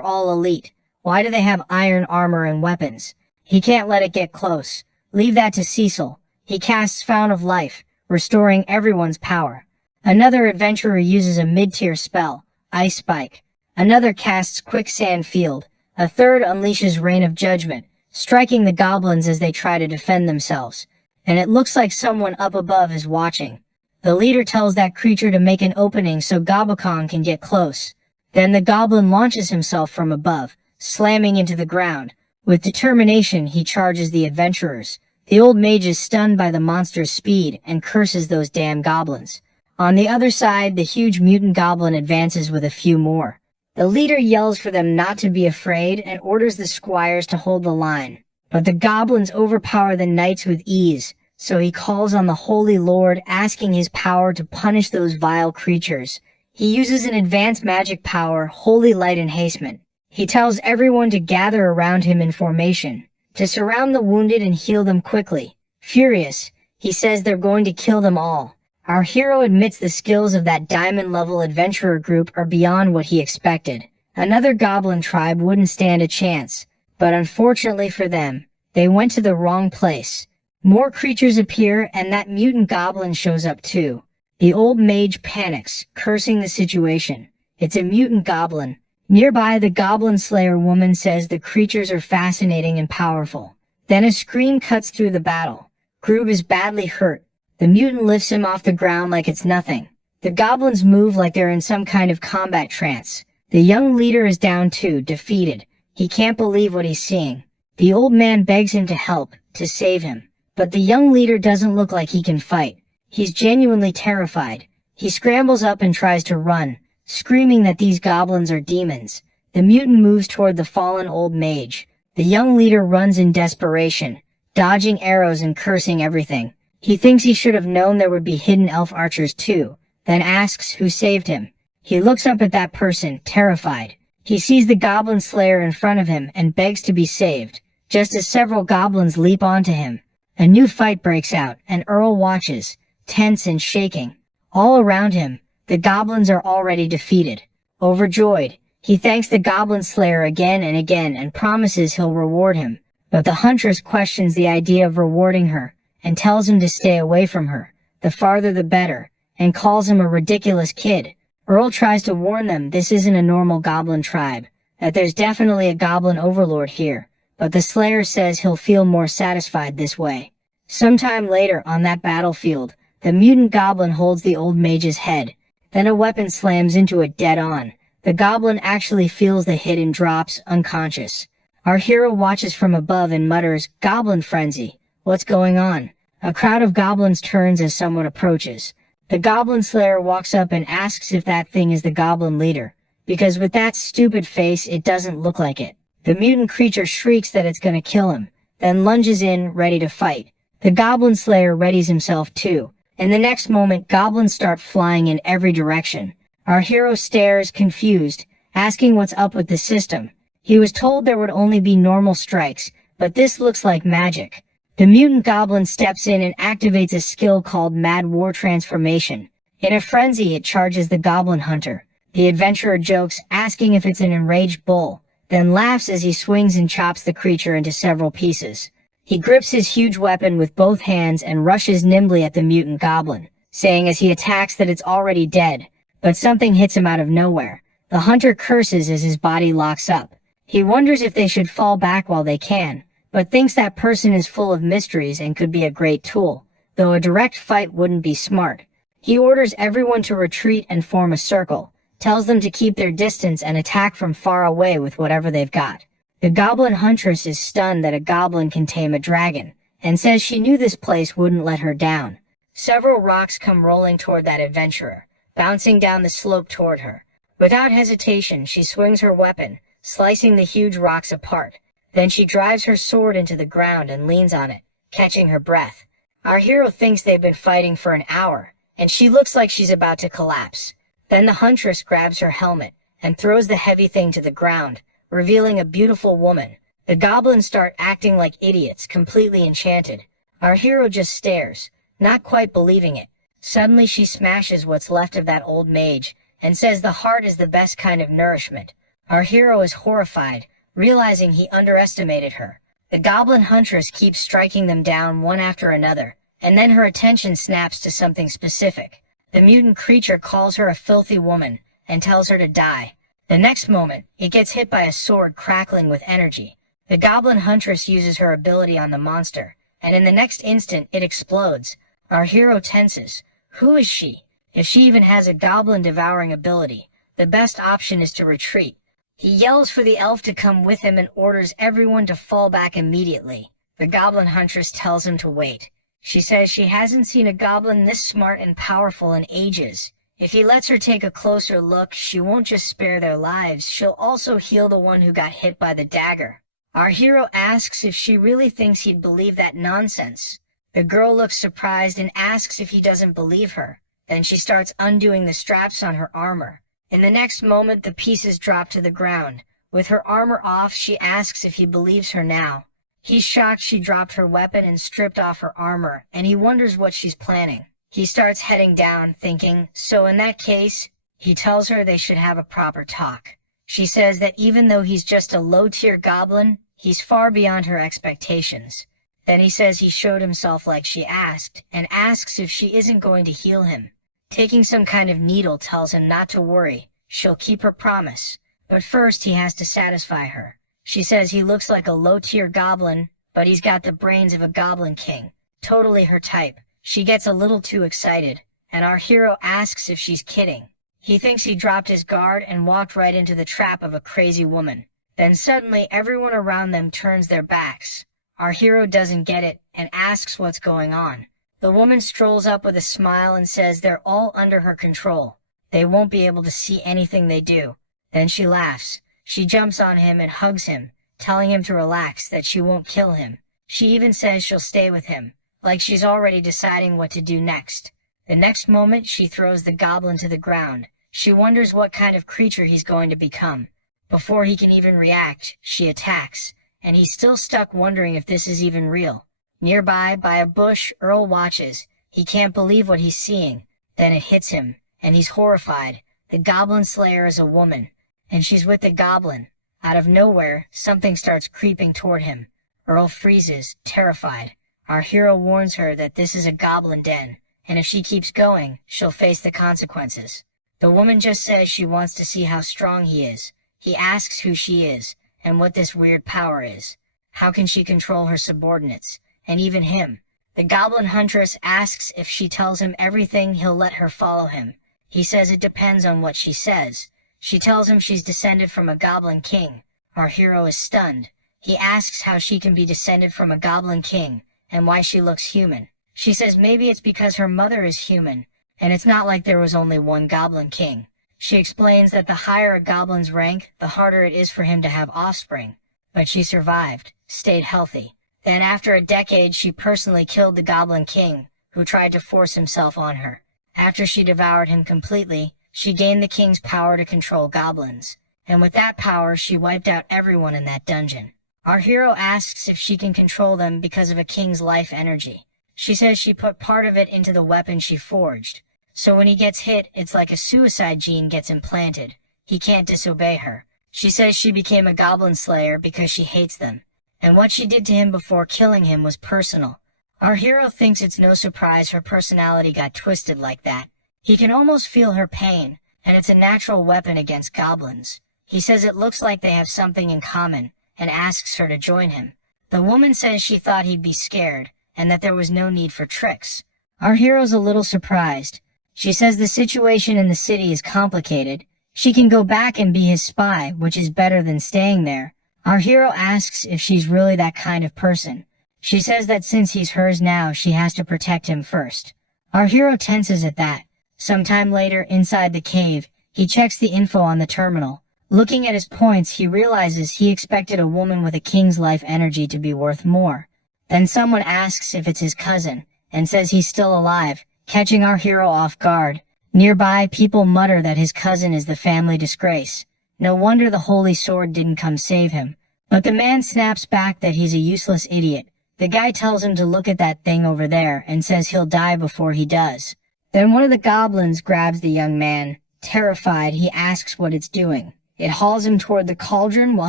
They're all elite. Why do they have iron armor and weapons? He can't let it get close. Leave that to Cecil. He casts Fountain of Life, restoring everyone's power. Another adventurer uses a mid-tier spell, Ice Spike. Another casts Quicksand Field. A third unleashes Rain of Judgment, striking the goblins as they try to defend themselves. And it looks like someone up above is watching. The leader tells that creature to make an opening so Gobakong can get close. Then the goblin launches himself from above, slamming into the ground. With determination, he charges the adventurers. The old mage is stunned by the monster's speed and curses those damn goblins. On the other side, the huge mutant goblin advances with a few more. The leader yells for them not to be afraid and orders the squires to hold the line. But the goblins overpower the knights with ease, so he calls on the Holy Lord, asking his power to punish those vile creatures. He uses an advanced magic power, Holy Light Enhancement. He tells everyone to gather around him in formation, to surround the wounded and heal them quickly. Furious, he says they're going to kill them all. Our hero admits the skills of that diamond-level adventurer group are beyond what he expected. Another goblin tribe wouldn't stand a chance, but unfortunately for them, they went to the wrong place. More creatures appear and that mutant goblin shows up too. The old mage panics, cursing the situation. It's a mutant goblin. Nearby, the Goblin Slayer woman says the creatures are fascinating and powerful. Then a scream cuts through the battle. Groob is badly hurt. The mutant lifts him off the ground like it's nothing. The goblins move like they're in some kind of combat trance. The young leader is down too, defeated. He can't believe what he's seeing. The old man begs him to help, to save him. But the young leader doesn't look like he can fight. He's genuinely terrified. He scrambles up and tries to run, screaming that these goblins are demons. The mutant moves toward the fallen old mage. The young leader runs in desperation, dodging arrows and cursing everything. He thinks he should have known there would be hidden elf archers too, then asks who saved him. He looks up at that person, terrified. He sees the Goblin Slayer in front of him and begs to be saved, just as several goblins leap onto him. A new fight breaks out, and Earl watches, tense and shaking. All around him, the goblins are already defeated. Overjoyed, he thanks the Goblin Slayer again and promises he'll reward him. But the huntress questions the idea of rewarding her, and tells him to stay away from her, the farther the better, and calls him a ridiculous kid. Earl tries to warn them this isn't a normal goblin tribe, that there's definitely a goblin overlord here, but the Slayer says he'll feel more satisfied this way. Sometime later on that battlefield, the mutant goblin holds the old mage's head. Then a weapon slams into it dead on. The goblin actually feels the hit and drops, unconscious. Our hero watches from above and mutters, "Goblin frenzy. What's going on?" A crowd of goblins turns as someone approaches. The Goblin Slayer walks up and asks if that thing is the goblin leader, because with that stupid face it doesn't look like it. The mutant creature shrieks that it's gonna kill him, then lunges in, ready to fight. The Goblin Slayer readies himself too. In the next moment, goblins start flying in every direction. Our hero stares, confused, asking what's up with the system. He was told there would only be normal strikes, but this looks like magic. The mutant goblin steps in and activates a skill called Mad War Transformation. In a frenzy, it charges the goblin hunter. The adventurer jokes, asking if it's an enraged bull, then laughs as he swings and chops the creature into several pieces. He grips his huge weapon with both hands and rushes nimbly at the mutant goblin, saying as he attacks that it's already dead, but something hits him out of nowhere. The hunter curses as his body locks up. He wonders if they should fall back while they can, but thinks that person is full of mysteries and could be a great tool, though a direct fight wouldn't be smart. He orders everyone to retreat and form a circle, tells them to keep their distance and attack from far away with whatever they've got. The goblin huntress is stunned that a goblin can tame a dragon, and says she knew this place wouldn't let her down. Several rocks come rolling toward that adventurer, bouncing down the slope toward her. Without hesitation, she swings her weapon, slicing the huge rocks apart. Then she drives her sword into the ground and leans on it, catching her breath. Our hero thinks they've been fighting for an hour, and she looks like she's about to collapse. Then the huntress grabs her helmet and throws the heavy thing to the ground, revealing a beautiful woman. The goblins start acting like idiots, completely enchanted. Our hero just stares, not quite believing it. Suddenly she smashes what's left of that old mage, and says the heart is the best kind of nourishment. Our hero is horrified, realizing he underestimated her. The goblin huntress keeps striking them down one after another, and then her attention snaps to something specific. The mutant creature calls her a filthy woman, and tells her to die. The next moment, it gets hit by a sword crackling with energy. The goblin huntress uses her ability on the monster, and in the next instant it explodes. Our hero tenses. Who is she? If she even has a goblin devouring ability, the best option is to retreat. He yells for the elf to come with him and orders everyone to fall back immediately. The goblin huntress tells him to wait. She says she hasn't seen a goblin this smart and powerful in ages. If he lets her take a closer look, she won't just spare their lives, she'll also heal the one who got hit by the dagger. Our hero asks if she really thinks he'd believe that nonsense. The girl looks surprised and asks if he doesn't believe her. Then she starts undoing the straps on her armor. In the next moment, the pieces drop to the ground. With her armor off, she asks if he believes her now. He's shocked she dropped her weapon and stripped off her armor, and he wonders what she's planning. He starts heading down, thinking, so in that case, he tells her they should have a proper talk. She says that even though he's just a low-tier goblin, he's far beyond her expectations. Then he says he showed himself like she asked, and asks if she isn't going to heal him. Taking some kind of needle tells him not to worry, she'll keep her promise. But first he has to satisfy her. She says he looks like a low-tier goblin, but he's got the brains of a goblin king. Totally her type. She gets a little too excited, and our hero asks if she's kidding. He thinks he dropped his guard and walked right into the trap of a crazy woman. Then suddenly everyone around them turns their backs. Our hero doesn't get it and asks what's going on. The woman strolls up with a smile and says they're all under her control. They won't be able to see anything they do. Then she laughs. She jumps on him and hugs him, telling him to relax, that she won't kill him. She even says she'll stay with him, like she's already deciding what to do next. The next moment, she throws the goblin to the ground. She wonders what kind of creature he's going to become. Before he can even react, she attacks, and he's still stuck wondering if this is even real. Nearby, by a bush, Earl watches. He can't believe what he's seeing. Then it hits him, and he's horrified. The goblin slayer is a woman, and she's with the goblin. Out of nowhere, something starts creeping toward him. Earl freezes, terrified. Our hero warns her that this is a goblin den, and if she keeps going, she'll face the consequences. The woman just says she wants to see how strong he is. He asks who she is, and what this weird power is. How can she control her subordinates, and even him? The goblin huntress asks if she tells him everything, he'll let her follow him. He says it depends on what she says. She tells him she's descended from a goblin king. Our hero is stunned. He asks how she can be descended from a goblin king, and why she looks human. She says maybe it's because her mother is human, and it's not like there was only one goblin king. She explains that the higher a goblin's rank, the harder it is for him to have offspring. But she survived, stayed healthy. Then after a decade, she personally killed the goblin king, who tried to force himself on her. After she devoured him completely, she gained the king's power to control goblins. And with that power, she wiped out everyone in that dungeon. Our hero asks if she can control them because of a king's life energy. She says she put part of it into the weapon she forged. So when he gets hit, it's like a suicide gene gets implanted. He can't disobey her. She says she became a goblin slayer because she hates them. And what she did to him before killing him was personal. Our hero thinks it's no surprise her personality got twisted like that. He can almost feel her pain, and it's a natural weapon against goblins. He says it looks like they have something in common, and asks her to join him. The woman says she thought he'd be scared, and that there was no need for tricks. Our hero's a little surprised. She says the situation in the city is complicated. She can go back and be his spy, which is better than staying there. Our hero asks if she's really that kind of person. She says that since he's hers now, she has to protect him first. Our hero tenses at that. Sometime later, inside the cave, he checks the info on the terminal. Looking at his points, he realizes he expected a woman with a king's life energy to be worth more. Then someone asks if it's his cousin, and says he's still alive, catching our hero off guard. Nearby, people mutter that his cousin is the family disgrace. No wonder the holy sword didn't come save him. But the man snaps back that he's a useless idiot. The guy tells him to look at that thing over there and says he'll die before he does. Then one of the goblins grabs the young man. Terrified, he asks what it's doing. It hauls him toward the cauldron while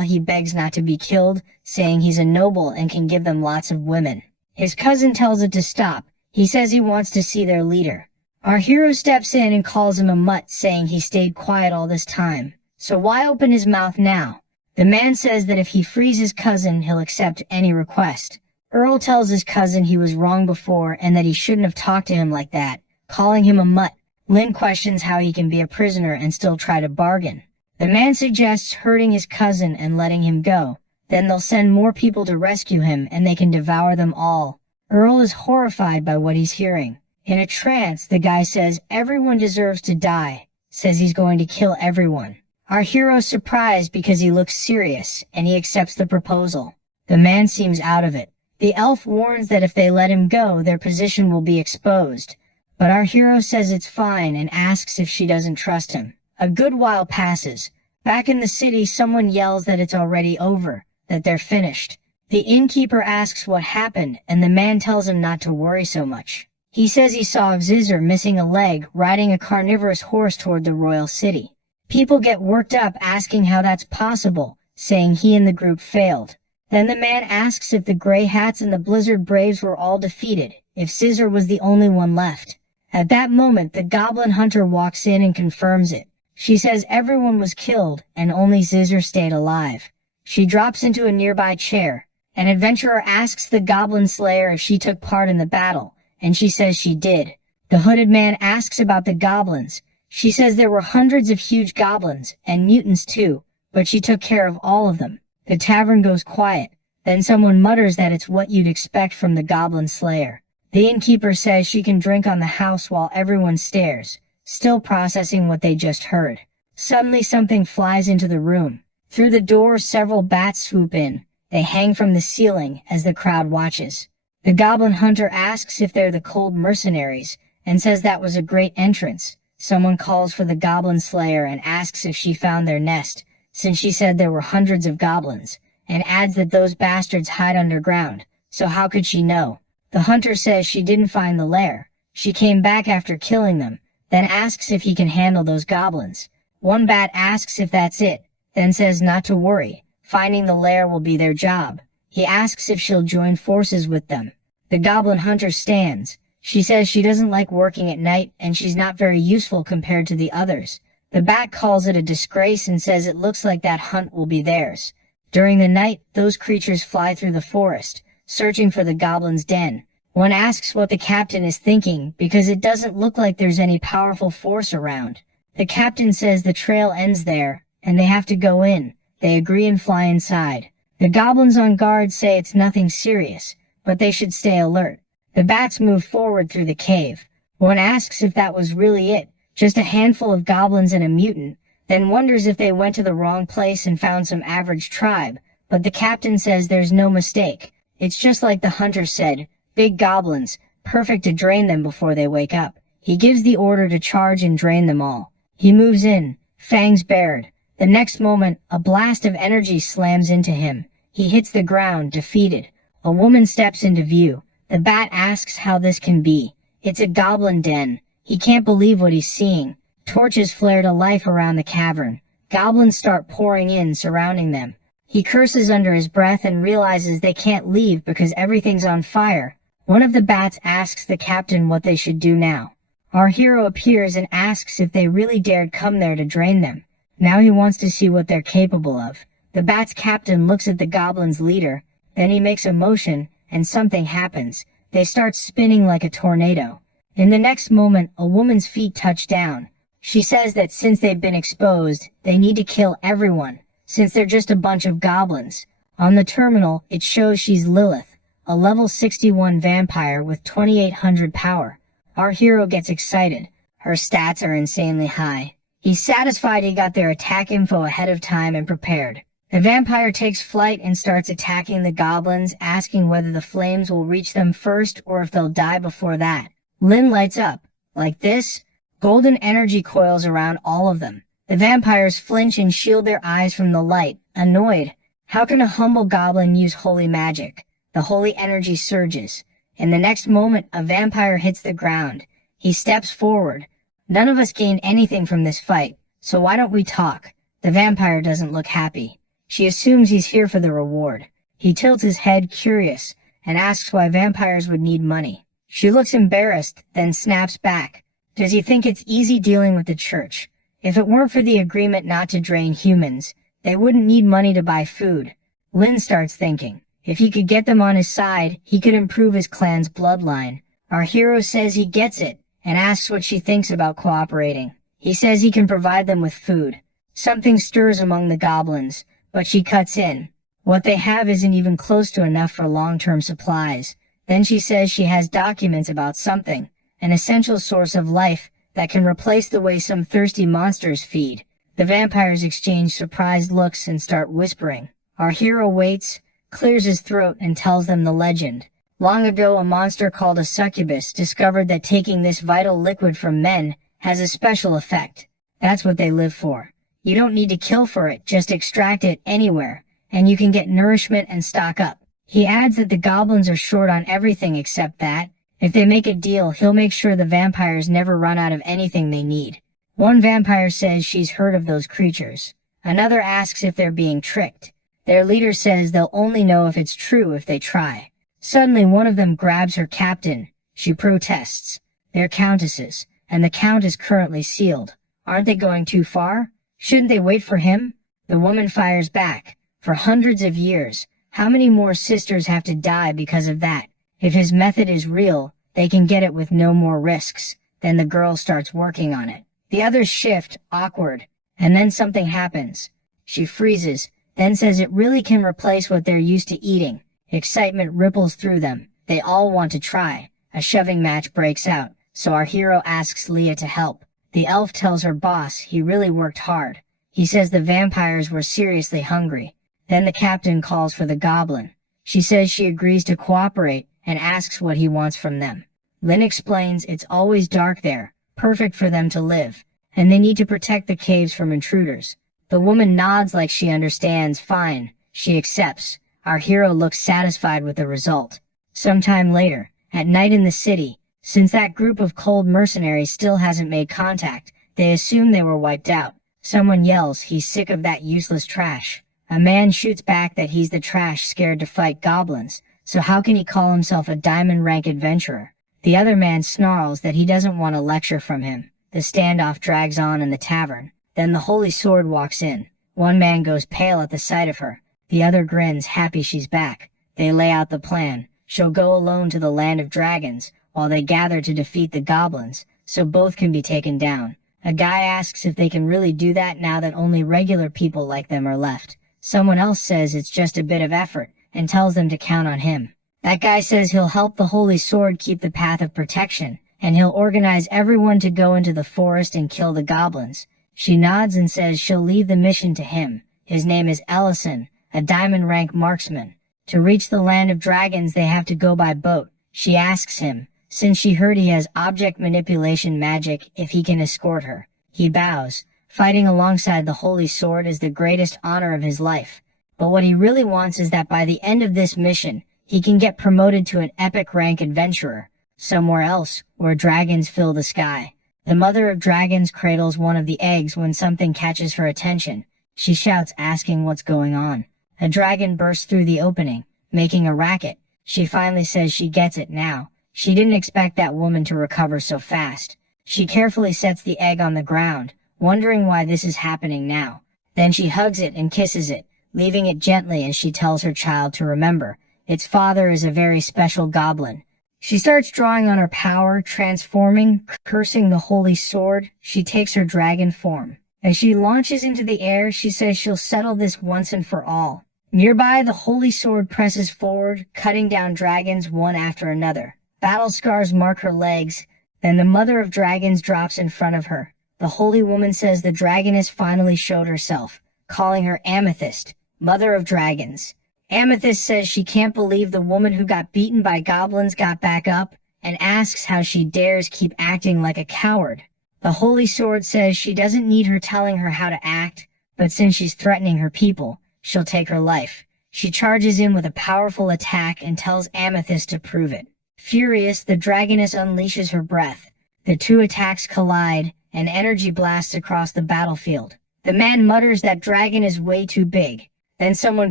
he begs not to be killed, saying he's a noble and can give them lots of women. His cousin tells it to stop. He says he wants to see their leader. Our hero steps in and calls him a mutt, saying he stayed quiet all this time. So why open his mouth now? The man says that if he frees his cousin, he'll accept any request. Earl tells his cousin he was wrong before and that he shouldn't have talked to him like that, calling him a mutt. Lin questions how he can be a prisoner and still try to bargain. The man suggests hurting his cousin and letting him go. Then they'll send more people to rescue him and they can devour them all. Earl is horrified by what he's hearing. In a trance, the guy says everyone deserves to die, says he's going to kill everyone. Our hero's surprised because he looks serious, and he accepts the proposal. The man seems out of it. The elf warns that if they let him go, their position will be exposed. But our hero says it's fine and asks if she doesn't trust him. A good while passes. Back in the city, someone yells that it's already over, that they're finished. The innkeeper asks what happened, and the man tells him not to worry so much. He says he saw Xizor missing a leg, riding a carnivorous horse toward the royal city. People get worked up asking how that's possible, saying he and the group failed. Then the man asks if the Grey Hats and the Blizzard Braves were all defeated, if Xizor was the only one left. At that moment, the Goblin Hunter walks in and confirms it. She says everyone was killed, and only Xizor stayed alive. She drops into a nearby chair. An adventurer asks the Goblin Slayer if she took part in the battle, and she says she did. The hooded man asks about the goblins. She says there were hundreds of huge goblins, and mutants too, but she took care of all of them. The tavern goes quiet. Then someone mutters that it's what you'd expect from the Goblin Slayer. The innkeeper says she can drink on the house while everyone stares, still processing what they just heard. Suddenly something flies into the room. Through the door, several bats swoop in. They hang from the ceiling as the crowd watches. The Goblin Hunter asks if they're the Cold Mercenaries, and says that was a great entrance. Someone calls for the Goblin Slayer and asks if she found their nest, since she said there were hundreds of goblins, and adds that those bastards hide underground, so how could she know? The hunter says she didn't find the lair. She came back after killing them, then asks if he can handle those goblins. One bat asks if that's it, then says not to worry, finding the lair will be their job. He asks if she'll join forces with them. The Goblin Hunter stands. She says she doesn't like working at night and she's not very useful compared to the others. The bat calls it a disgrace and says it looks like that hunt will be theirs. During the night, those creatures fly through the forest, searching for the goblin's den. One asks what the captain is thinking because it doesn't look like there's any powerful force around. The captain says the trail ends there, and they have to go in. They agree and fly inside. The goblins on guard say it's nothing serious, but they should stay alert. The bats move forward through the cave. One asks if that was really it, just a handful of goblins and a mutant, then wonders if they went to the wrong place and found some average tribe, but the captain says there's no mistake. It's just like the hunter said, big goblins, perfect to drain them before they wake up. He gives the order to charge and drain them all. He moves in, fangs bared. The next moment, a blast of energy slams into him. He hits the ground, defeated. A woman steps into view. The bat asks how this can be. It's a goblin den. He can't believe what he's seeing. Torches flare to life around the cavern. Goblins start pouring in, surrounding them. He curses under his breath and realizes they can't leave because everything's on fire. One of the bats asks the captain what they should do now. Our hero appears and asks if they really dared come there to drain them. Now he wants to see what they're capable of. The bat's captain looks at the goblin's leader, then he makes a motion, and something happens. They start spinning like a tornado. In the next moment, a woman's feet touch down. She says that since they've been exposed, they need to kill everyone, since they're just a bunch of goblins. On the terminal, it shows she's Lilith, a level 61 vampire with 2800 power. Our hero gets excited. Her stats are insanely high. He's satisfied he got their attack info ahead of time and prepared. The vampire takes flight and starts attacking the goblins, asking whether the flames will reach them first or if they'll die before that. Lin lights up. Like this, golden energy coils around all of them. The vampires flinch and shield their eyes from the light, annoyed. How can a humble goblin use holy magic? The holy energy surges. In the next moment, a vampire hits the ground. He steps forward. None of us gained anything from this fight, so why don't we talk? The vampire doesn't look happy. She assumes he's here for the reward. He tilts his head, curious, and asks why vampires would need money. She looks embarrassed, then snaps back. Does he think it's easy dealing with the church? If it weren't for the agreement not to drain humans, they wouldn't need money to buy food. Lin starts thinking, if he could get them on his side, he could improve his clan's bloodline. Our hero says he gets it, and asks what she thinks about cooperating. He says he can provide them with food. Something stirs among the goblins, but she cuts in. What they have isn't even close to enough for long-term supplies. Then she says she has documents about something, an essential source of life that can replace the way some thirsty monsters feed. The vampires exchange surprised looks and start whispering. Our hero waits, clears his throat, and tells them the legend. Long ago, a monster called a succubus discovered that taking this vital liquid from men has a special effect. That's what they live for. You don't need to kill for it, just extract it anywhere, and you can get nourishment and stock up. He adds that the goblins are short on everything except that. If they make a deal, he'll make sure the vampires never run out of anything they need. One vampire says she's heard of those creatures. Another asks if they're being tricked. Their leader says they'll only know if it's true if they try. Suddenly one of them grabs her captain. She protests. They're countesses, and the count is currently sealed. Aren't they going too far? Shouldn't they wait for him? The woman fires back. For hundreds of years, how many more sisters have to die because of that? If his method is real, they can get it with no more risks. Then the girl starts working on it. The others shift, awkward, and then something happens. She freezes, then says it really can replace what they're used to eating. Excitement ripples through them. They all want to try. A shoving match breaks out, so our hero asks Leah to help. The elf tells her boss he really worked hard. He says the vampires were seriously hungry. Then the captain calls for the goblin. She says she agrees to cooperate and asks what he wants from them. Lin explains it's always dark there, perfect for them to live, and they need to protect the caves from intruders. The woman nods like she understands. Fine, she accepts. Our hero looks satisfied with the result. Sometime later, at night in the city, since that group of cold mercenaries still hasn't made contact, they assume they were wiped out. Someone yells he's sick of that useless trash. A man shoots back that he's the trash scared to fight goblins, so how can he call himself a diamond rank adventurer? The other man snarls that he doesn't want a lecture from him. The standoff drags on in the tavern. Then the Holy Sword walks in. One man goes pale at the sight of her. The other grins, happy she's back. They lay out the plan. She'll go alone to the land of dragons, while they gather to defeat the goblins, so both can be taken down. A guy asks if they can really do that now that only regular people like them are left. Someone else says it's just a bit of effort, and tells them to count on him. That guy says he'll help the Holy Sword keep the path of protection, and he'll organize everyone to go into the forest and kill the goblins. She nods and says she'll leave the mission to him. His name is Ellison, a diamond rank marksman. To reach the land of dragons they have to go by boat. She asks him, since she heard he has object manipulation magic, if he can escort her. He bows. Fighting alongside the Holy Sword is the greatest honor of his life. But what he really wants is that by the end of this mission, he can get promoted to an epic rank adventurer, somewhere else, where dragons fill the sky. The mother of dragons cradles one of the eggs when something catches her attention. She shouts, asking what's going on. A dragon bursts through the opening, making a racket. She finally says she gets it now. She didn't expect that woman to recover so fast. She carefully sets the egg on the ground, wondering why this is happening now. Then she hugs it and kisses it, leaving it gently as she tells her child to remember. Its father is a very special goblin. She starts drawing on her power, transforming, cursing the Holy Sword. She takes her dragon form. As she launches into the air, she says she'll settle this once and for all. Nearby, the Holy Sword presses forward, cutting down dragons one after another. Battle scars mark her legs. Then the mother of dragons drops in front of her. The holy woman says the dragoness finally showed herself, calling her Amethyst, mother of dragons. Amethyst says she can't believe the woman who got beaten by goblins got back up, and asks how she dares keep acting like a coward. The Holy Sword says she doesn't need her telling her how to act, but since she's threatening her people, she'll take her life. She charges in with a powerful attack and tells Amethyst to prove it. Furious, the dragoness unleashes her breath. The two attacks collide, and energy blasts across the battlefield. The man mutters that dragon is way too big. Then someone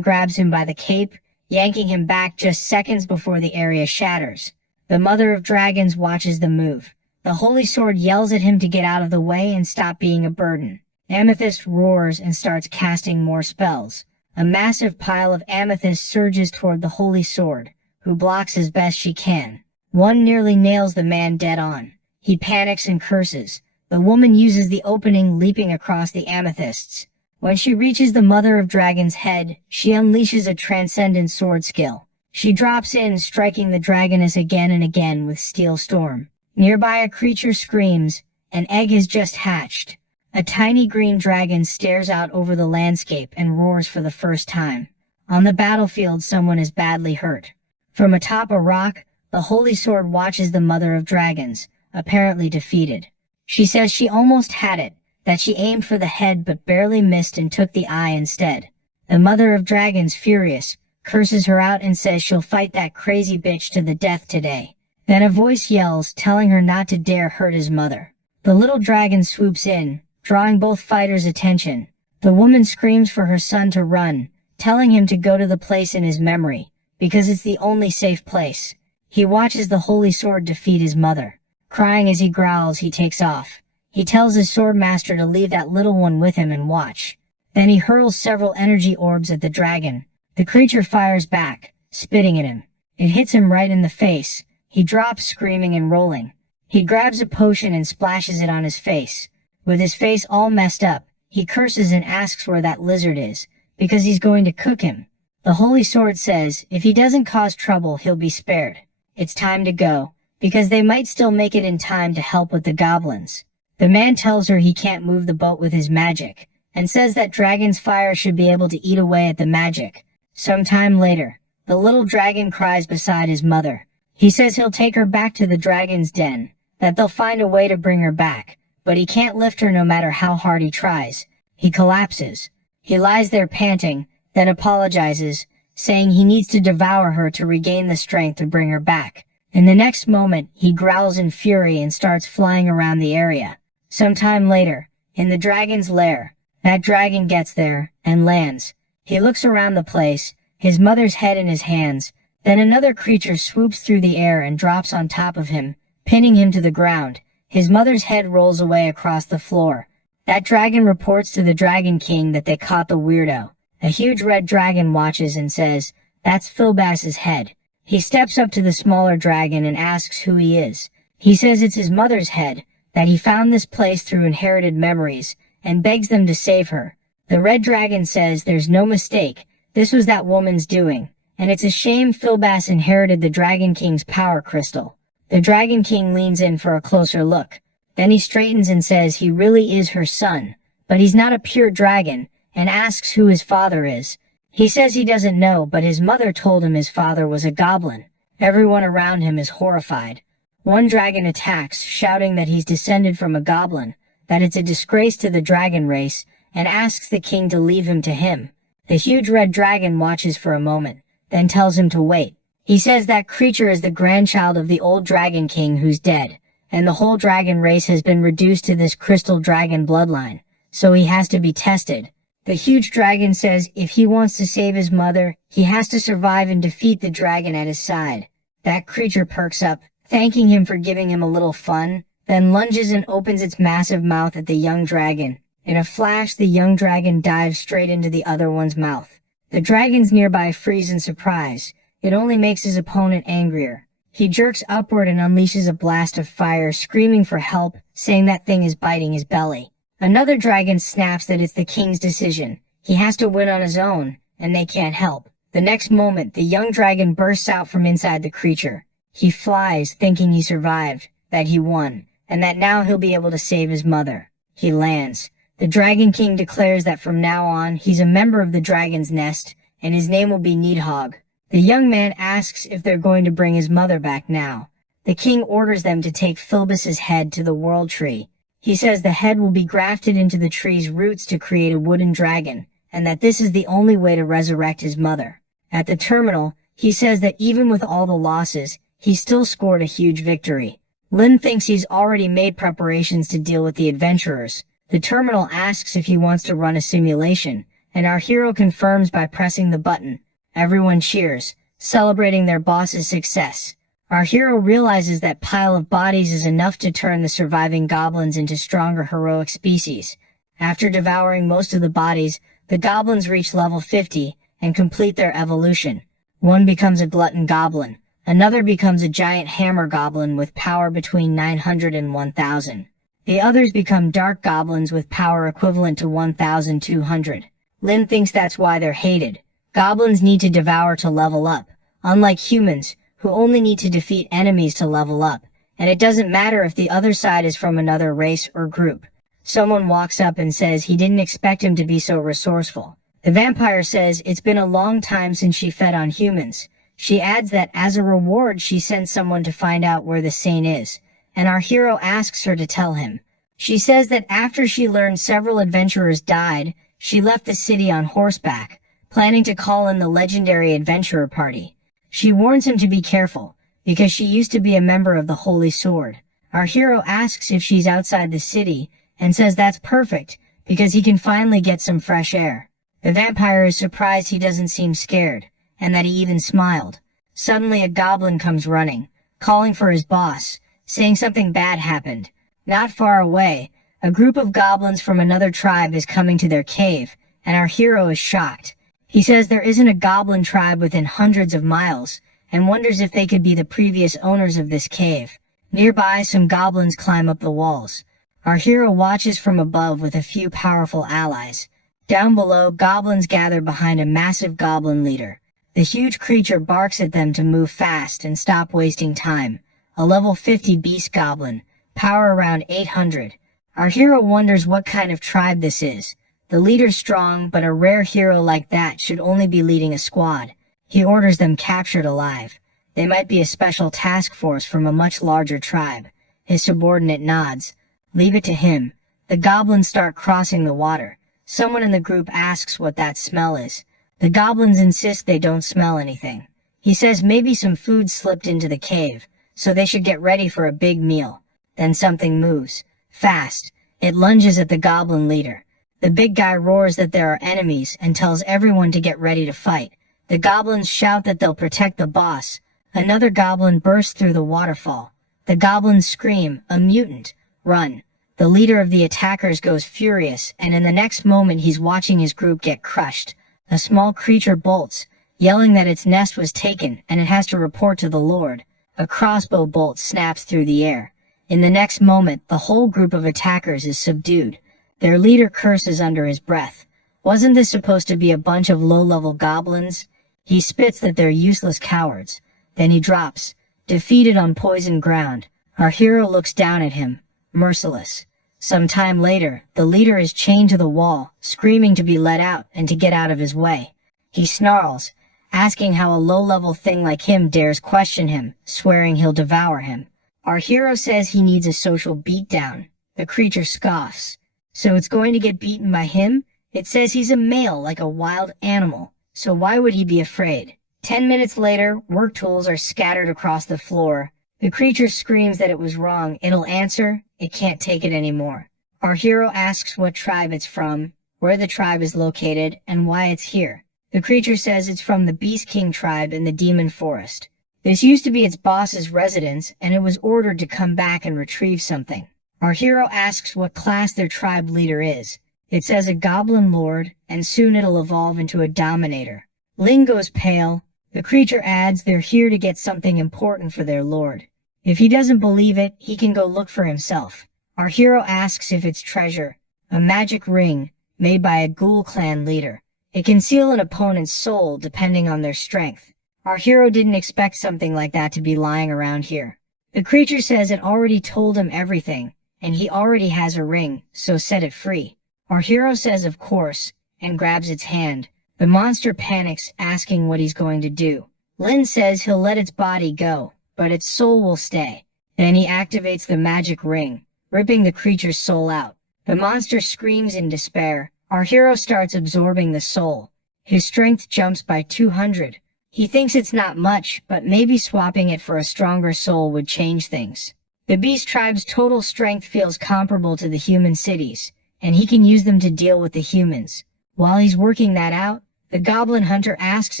grabs him by the cape, yanking him back just seconds before the area shatters. The mother of dragons watches the move. The holy sword yells at him to get out of the way and stop being a burden. Amethyst roars and starts casting more spells. A massive pile of amethyst surges toward the holy sword, who blocks as best she can. One nearly nails the man dead on. He panics and curses. The woman uses the opening, leaping across the amethysts. When she reaches the mother of dragon's head, she unleashes a transcendent sword skill. She drops in, striking the dragoness again and again with steel storm. Nearby a creature screams. An egg has just hatched. A tiny green dragon stares out over the landscape and roars for the first time. On the battlefield, someone is badly hurt. From atop a rock, the holy sword watches the mother of dragons, apparently defeated. She says she almost had it, that she aimed for the head but barely missed and took the eye instead. The mother of dragons, furious, curses her out and says she'll fight that crazy bitch to the death today. Then a voice yells, telling her not to dare hurt his mother. The little dragon swoops in, drawing both fighters' attention. The woman screams for her son to run, telling him to go to the place in his memory, because it's the only safe place. He watches the holy sword defeat his mother. Crying as he growls, he takes off. He tells his sword master to leave that little one with him and watch. Then he hurls several energy orbs at the dragon. The creature fires back, spitting at him. It hits him right in the face. He drops screaming and rolling. He grabs a potion and splashes it on his face. With his face all messed up, he curses and asks where that lizard is, because he's going to cook him. The holy sword says if he doesn't cause trouble, he'll be spared. It's time to go, because they might still make it in time to help with the goblins. The man tells her he can't move the boat with his magic, and says that dragon's fire should be able to eat away at the magic. Sometime later, the little dragon cries beside his mother. He says he'll take her back to the dragon's den, that they'll find a way to bring her back, but he can't lift her no matter how hard he tries. He collapses. He lies there panting, then apologizes, saying he needs to devour her to regain the strength to bring her back. In the next moment, he growls in fury and starts flying around the area. Sometime later, in the dragon's lair, that dragon gets there and lands. He looks around the place, his mother's head in his hands. Then another creature swoops through the air and drops on top of him, pinning him to the ground. His mother's head rolls away across the floor. That dragon reports to the Dragon King that they caught the weirdo. A huge red dragon watches and says, "That's Philbas's head." He steps up to the smaller dragon and asks who he is. He says it's his mother's head, that he found this place through inherited memories, and begs them to save her. The red dragon says there's no mistake, this was that woman's doing, and it's a shame Philbas inherited the Dragon King's power crystal. The Dragon King leans in for a closer look. Then he straightens and says he really is her son, but he's not a pure dragon, and asks who his father is. He says he doesn't know, but his mother told him his father was a goblin. Everyone around him is horrified. One dragon attacks, shouting that he's descended from a goblin, that it's a disgrace to the dragon race, and asks the king to leave him to him. The huge red dragon watches for a moment, then tells him to wait. He says that creature is the grandchild of the old Dragon King who's dead, and the whole dragon race has been reduced to this crystal dragon bloodline, so he has to be tested. The huge dragon says if he wants to save his mother, he has to survive and defeat the dragon at his side. That creature perks up, thanking him for giving him a little fun, then lunges and opens its massive mouth at the young dragon. In a flash, the young dragon dives straight into the other one's mouth. The dragons nearby freeze in surprise. It only makes his opponent angrier. He jerks upward and unleashes a blast of fire, screaming for help, saying that thing is biting his belly. Another dragon snaps that it's the king's decision. He has to win on his own, and they can't help. The next moment, the young dragon bursts out from inside the creature. He flies, thinking he survived, that he won, and that now he'll be able to save his mother. He lands. The Dragon King declares that from now on, he's a member of the dragon's nest, and his name will be Needhog. The young man asks if they're going to bring his mother back now. The king orders them to take Philbas's head to the World Tree. He says the head will be grafted into the tree's roots to create a wooden dragon, and that this is the only way to resurrect his mother. At the terminal, he says that even with all the losses, he still scored a huge victory. Lin thinks he's already made preparations to deal with the adventurers. The terminal asks if he wants to run a simulation, and our hero confirms by pressing the button. Everyone cheers, celebrating their boss's success. Our hero realizes that pile of bodies is enough to turn the surviving goblins into stronger heroic species. After devouring most of the bodies, the goblins reach level 50 and complete their evolution. One becomes a glutton goblin. Another becomes a giant hammer goblin with power between 900 and 1000. The others become dark goblins with power equivalent to 1200. Lin thinks that's why they're hated. Goblins need to devour to level up, unlike humans, who only need to defeat enemies to level up, and it doesn't matter if the other side is from another race or group. Someone walks up and says he didn't expect him to be so resourceful. The vampire says it's been a long time since she fed on humans. She adds that as a reward she sent someone to find out where the saint is, and our hero asks her to tell him. She says that after she learned several adventurers died, she left the city on horseback, planning to call in the legendary adventurer party. She warns him to be careful, because she used to be a member of the Holy Sword. Our hero asks if she's outside the city, and says that's perfect, because he can finally get some fresh air. The vampire is surprised he doesn't seem scared, and that he even smiled. Suddenly a goblin comes running, calling for his boss, saying something bad happened. Not far away, a group of goblins from another tribe is coming to their cave, and our hero is shocked. He says there isn't a goblin tribe within hundreds of miles, and wonders if they could be the previous owners of this cave. Nearby, some goblins climb up the walls. Our hero watches from above with a few powerful allies. Down below, goblins gather behind a massive goblin leader. The huge creature barks at them to move fast and stop wasting time. A level 50 beast goblin, power around 800. Our hero wonders what kind of tribe this is. The leader's strong, but a rare hero like that should only be leading a squad. He orders them captured alive. They might be a special task force from a much larger tribe. His subordinate nods. Leave it to him. The goblins start crossing the water. Someone in the group asks what that smell is. The goblins insist they don't smell anything. He says maybe some food slipped into the cave, so they should get ready for a big meal. Then something moves. Fast. It lunges at the goblin leader. The big guy roars that there are enemies and tells everyone to get ready to fight. The goblins shout that they'll protect the boss. Another goblin bursts through the waterfall. The goblins scream, "A mutant! Run!" The leader of the attackers goes furious, and in the next moment he's watching his group get crushed. A small creature bolts, yelling that its nest was taken and it has to report to the Lord. A crossbow bolt snaps through the air. In the next moment, the whole group of attackers is subdued. Their leader curses under his breath. Wasn't this supposed to be a bunch of low-level goblins? He spits that they're useless cowards. Then he drops, defeated on poisoned ground. Our hero looks down at him, merciless. Some time later, the leader is chained to the wall, screaming to be let out and to get out of his way. He snarls, asking how a low-level thing like him dares question him, swearing he'll devour him. Our hero says he needs a social beatdown. The creature scoffs. So it's going to get beaten by him? It says he's a male like a wild animal, so why would he be afraid? 10 minutes later, work tools are scattered across the floor. The creature screams that it was wrong. It'll answer, it can't take it anymore. Our hero asks what tribe it's from, where the tribe is located, and why it's here. The creature says it's from the Beast King tribe in the Demon Forest. This used to be its boss's residence, and it was ordered to come back and retrieve something. Our hero asks what class their tribe leader is. It says a goblin lord, and soon it'll evolve into a dominator. Ling goes pale. The creature adds they're here to get something important for their lord. If he doesn't believe it, he can go look for himself. Our hero asks if it's treasure, a magic ring, made by a ghoul clan leader. It can seal an opponent's soul depending on their strength. Our hero didn't expect something like that to be lying around here. The creature says it already told him everything, and he already has a ring, so set it free. Our hero says of course, and grabs its hand. The monster panics, asking what he's going to do. Lin says he'll let its body go, but its soul will stay. Then he activates the magic ring, ripping the creature's soul out. The monster screams in despair. Our hero starts absorbing the soul. His strength jumps by 200. He thinks it's not much, but maybe swapping it for a stronger soul would change things. The beast tribe's total strength feels comparable to the human cities, and he can use them to deal with the humans. While he's working that out, the Goblin Hunter asks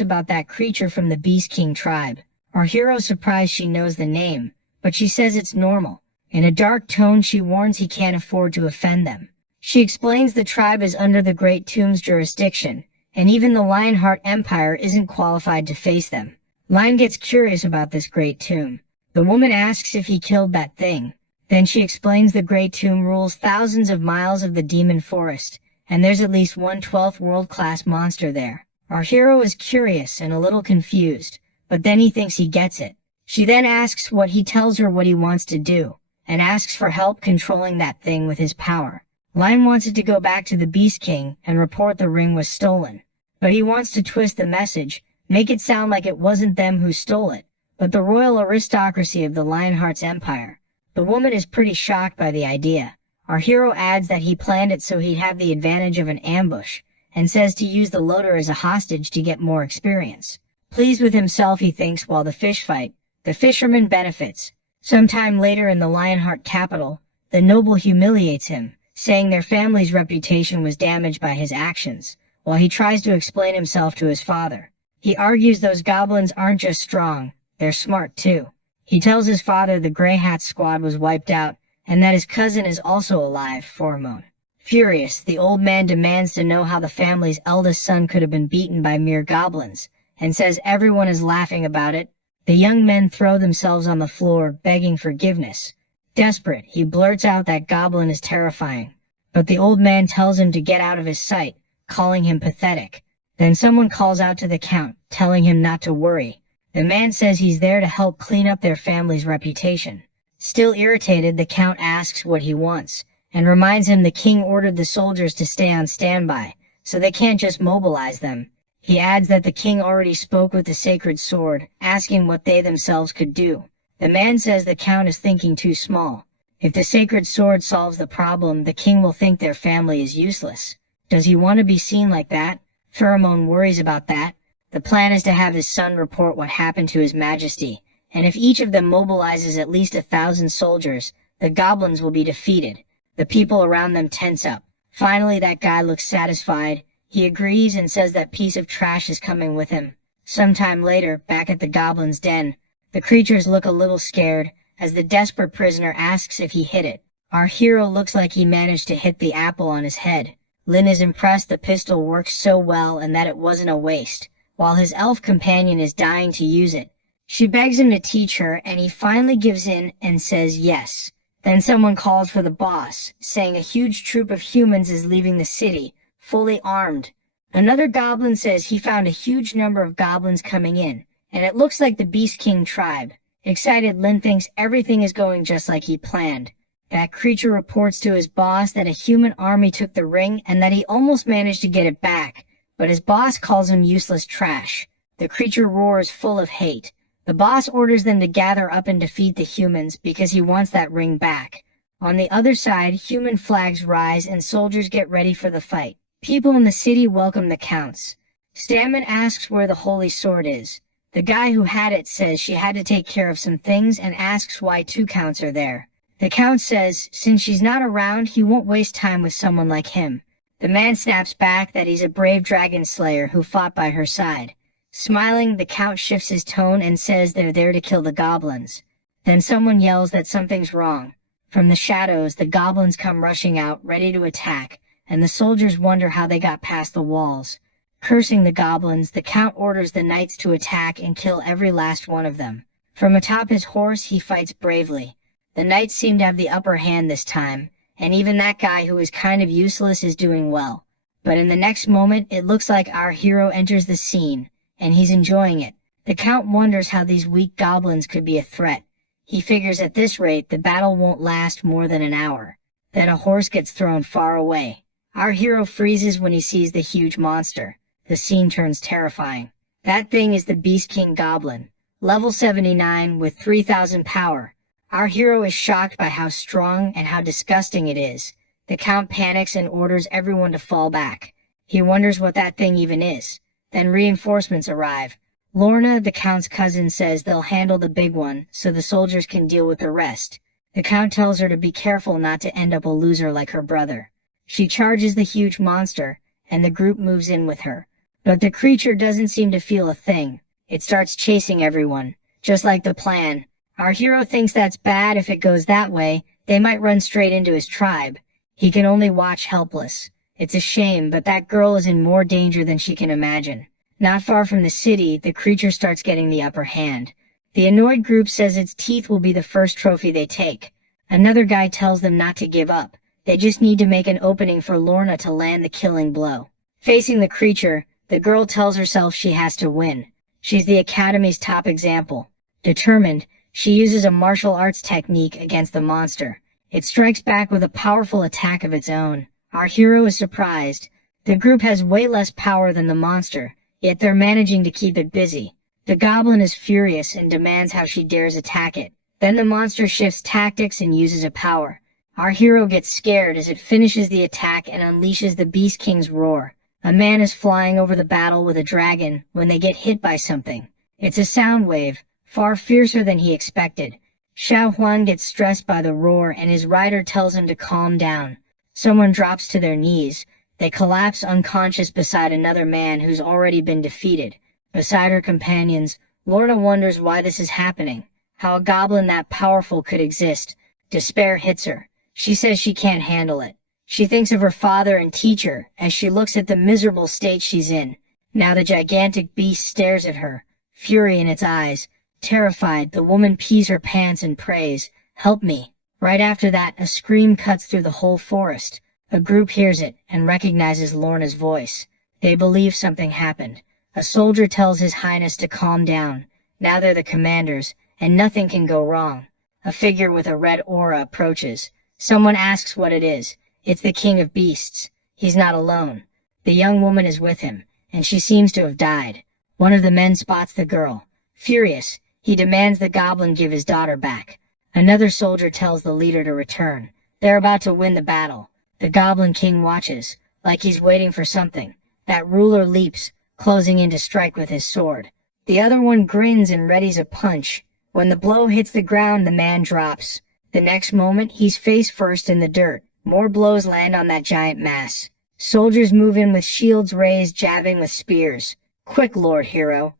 about that creature from the Beast King tribe. Our hero's surprised she knows the name, but she says it's normal. In a dark tone, she warns he can't afford to offend them. She explains the tribe is under the Great Tomb's jurisdiction, and even the Lionheart Empire isn't qualified to face them. Lion gets curious about this Great Tomb. The woman asks if he killed that thing. Then she explains the Great Tomb rules thousands of miles of the demon forest, and there's at least 1/12 world-class monster there. Our hero is curious and a little confused, but then he thinks he gets it. She then asks what he tells her what he wants to do, and asks for help controlling that thing with his power. Lion wants it to go back to the Beast King and report the ring was stolen, but he wants to twist the message, make it sound like it wasn't them who stole it, but the royal aristocracy of the Lionheart's empire. The woman is pretty shocked by the idea. Our hero adds that he planned it so he'd have the advantage of an ambush, and says to use the loader as a hostage to get more experience. Pleased with himself, he thinks while the fish fight, the fisherman benefits. Sometime later in the Lionheart capital, the noble humiliates him, saying their family's reputation was damaged by his actions, while he tries to explain himself to his father. He argues those goblins aren't just strong, they're smart too. He tells his father the Grey Hat squad was wiped out, and that his cousin is also alive, Pheromone. Furious, the old man demands to know how the family's eldest son could have been beaten by mere goblins, and says everyone is laughing about it. The young men throw themselves on the floor, begging forgiveness. Desperate, he blurts out that Goblin is terrifying, but the old man tells him to get out of his sight, calling him pathetic. Then someone calls out to the Count, telling him not to worry. The man says he's there to help clean up their family's reputation. Still irritated, the Count asks what he wants, and reminds him the king ordered the soldiers to stay on standby, so they can't just mobilize them. He adds that the king already spoke with the sacred sword, asking what they themselves could do. The man says the Count is thinking too small. If the sacred sword solves the problem, the king will think their family is useless. Does he want to be seen like that? Pheromone worries about that. The plan is to have his son report what happened to his majesty, and if each of them mobilizes at least 1,000 soldiers, the goblins will be defeated. The people around them tense up. Finally, that guy looks satisfied. He agrees and says that piece of trash is coming with him. Sometime later, back at the goblin's den, the creatures look a little scared, as the desperate prisoner asks if he hit it. Our hero looks like he managed to hit the apple on his head. Lin is impressed the pistol works so well and that it wasn't a waste, while his elf companion is dying to use it. She begs him to teach her, and he finally gives in and says yes. Then someone calls for the boss, saying a huge troop of humans is leaving the city, fully armed. Another goblin says he found a huge number of goblins coming in, and it looks like the Beast King tribe. Excited, Lin thinks everything is going just like he planned. That creature reports to his boss that a human army took the ring and that he almost managed to get it back, but his boss calls him useless trash. The creature roars full of hate. The boss orders them to gather up and defeat the humans because he wants that ring back. On the other side, human flags rise and soldiers get ready for the fight. People in the city welcome the counts. Stammen asks where the holy sword is. The guy who had it says she had to take care of some things and asks why 2 counts are there. The count says since she's not around, he won't waste time with someone like him. The man snaps back that he's a brave dragon slayer who fought by her side. Smiling, the Count shifts his tone and says they're there to kill the goblins. Then someone yells that something's wrong. From the shadows, the goblins come rushing out, ready to attack, and the soldiers wonder how they got past the walls. Cursing the goblins, the Count orders the knights to attack and kill every last one of them. From atop his horse, he fights bravely. The knights seem to have the upper hand this time, and even that guy who is kind of useless is doing well. But in the next moment, it looks like our hero enters the scene, and he's enjoying it. The Count wonders how these weak goblins could be a threat. He figures at this rate the battle won't last more than an hour. Then a horse gets thrown far away. Our hero freezes when he sees the huge monster. The scene turns terrifying. That thing is the Beast King Goblin, level 79 with 3,000 power. Our hero is shocked by how strong and how disgusting it is. The Count panics and orders everyone to fall back. He wonders what that thing even is. Then reinforcements arrive. Lorna, the Count's cousin, says they'll handle the big one so the soldiers can deal with the rest. The Count tells her to be careful not to end up a loser like her brother. She charges the huge monster, and the group moves in with her. But the creature doesn't seem to feel a thing. It starts chasing everyone, just like the plan. Our hero thinks that's bad. If it goes that way, they might run straight into his tribe. He can only watch helpless. It's a shame, but that girl is in more danger than she can imagine. Not far from the city, the creature starts getting the upper hand. The annoyed group says its teeth will be the first trophy they take. Another guy tells them not to give up. They just need to make an opening for Lorna to land the killing blow. Facing the creature, the girl tells herself she has to win. She's the Academy's top example. Determined, she uses a martial arts technique against the monster. It strikes back with a powerful attack of its own. Our hero is surprised. The group has way less power than the monster, yet they're managing to keep it busy. The goblin is furious and demands how she dares attack it. Then the monster shifts tactics and uses a power. Our hero gets scared as it finishes the attack and unleashes the Beast King's roar. A man is flying over the battle with a dragon when they get hit by something. It's a sound wave, far fiercer than he expected. Xiao Huan gets stressed by the roar and his rider tells him to calm down. Someone drops to their knees. They collapse unconscious beside another man who's already been defeated. Beside her companions, Lorna wonders why this is happening, how a goblin that powerful could exist. Despair hits her. She says she can't handle it. She thinks of her father and teacher as she looks at the miserable state she's in. Now the gigantic beast stares at her, fury in its eyes. Terrified, the woman pees her pants and prays, "Help me." Right after that, a scream cuts through the whole forest. A group hears it and recognizes Lorna's voice. They believe something happened. A soldier tells His Highness to calm down. Now they're the commanders, and nothing can go wrong. A figure with a red aura approaches. Someone asks what it is. It's the King of Beasts. He's not alone. The young woman is with him, and she seems to have died. One of the men spots the girl. Furious, he demands the goblin give his daughter back. Another soldier tells the leader to return. They're about to win the battle. The Goblin King watches, like he's waiting for something. That ruler leaps, closing in to strike with his sword. The other one grins and readies a punch. When the blow hits the ground, the man drops. The next moment, he's face first in the dirt. More blows land on that giant mass. Soldiers move in with shields raised, jabbing with spears. "Quick, Lord Hero,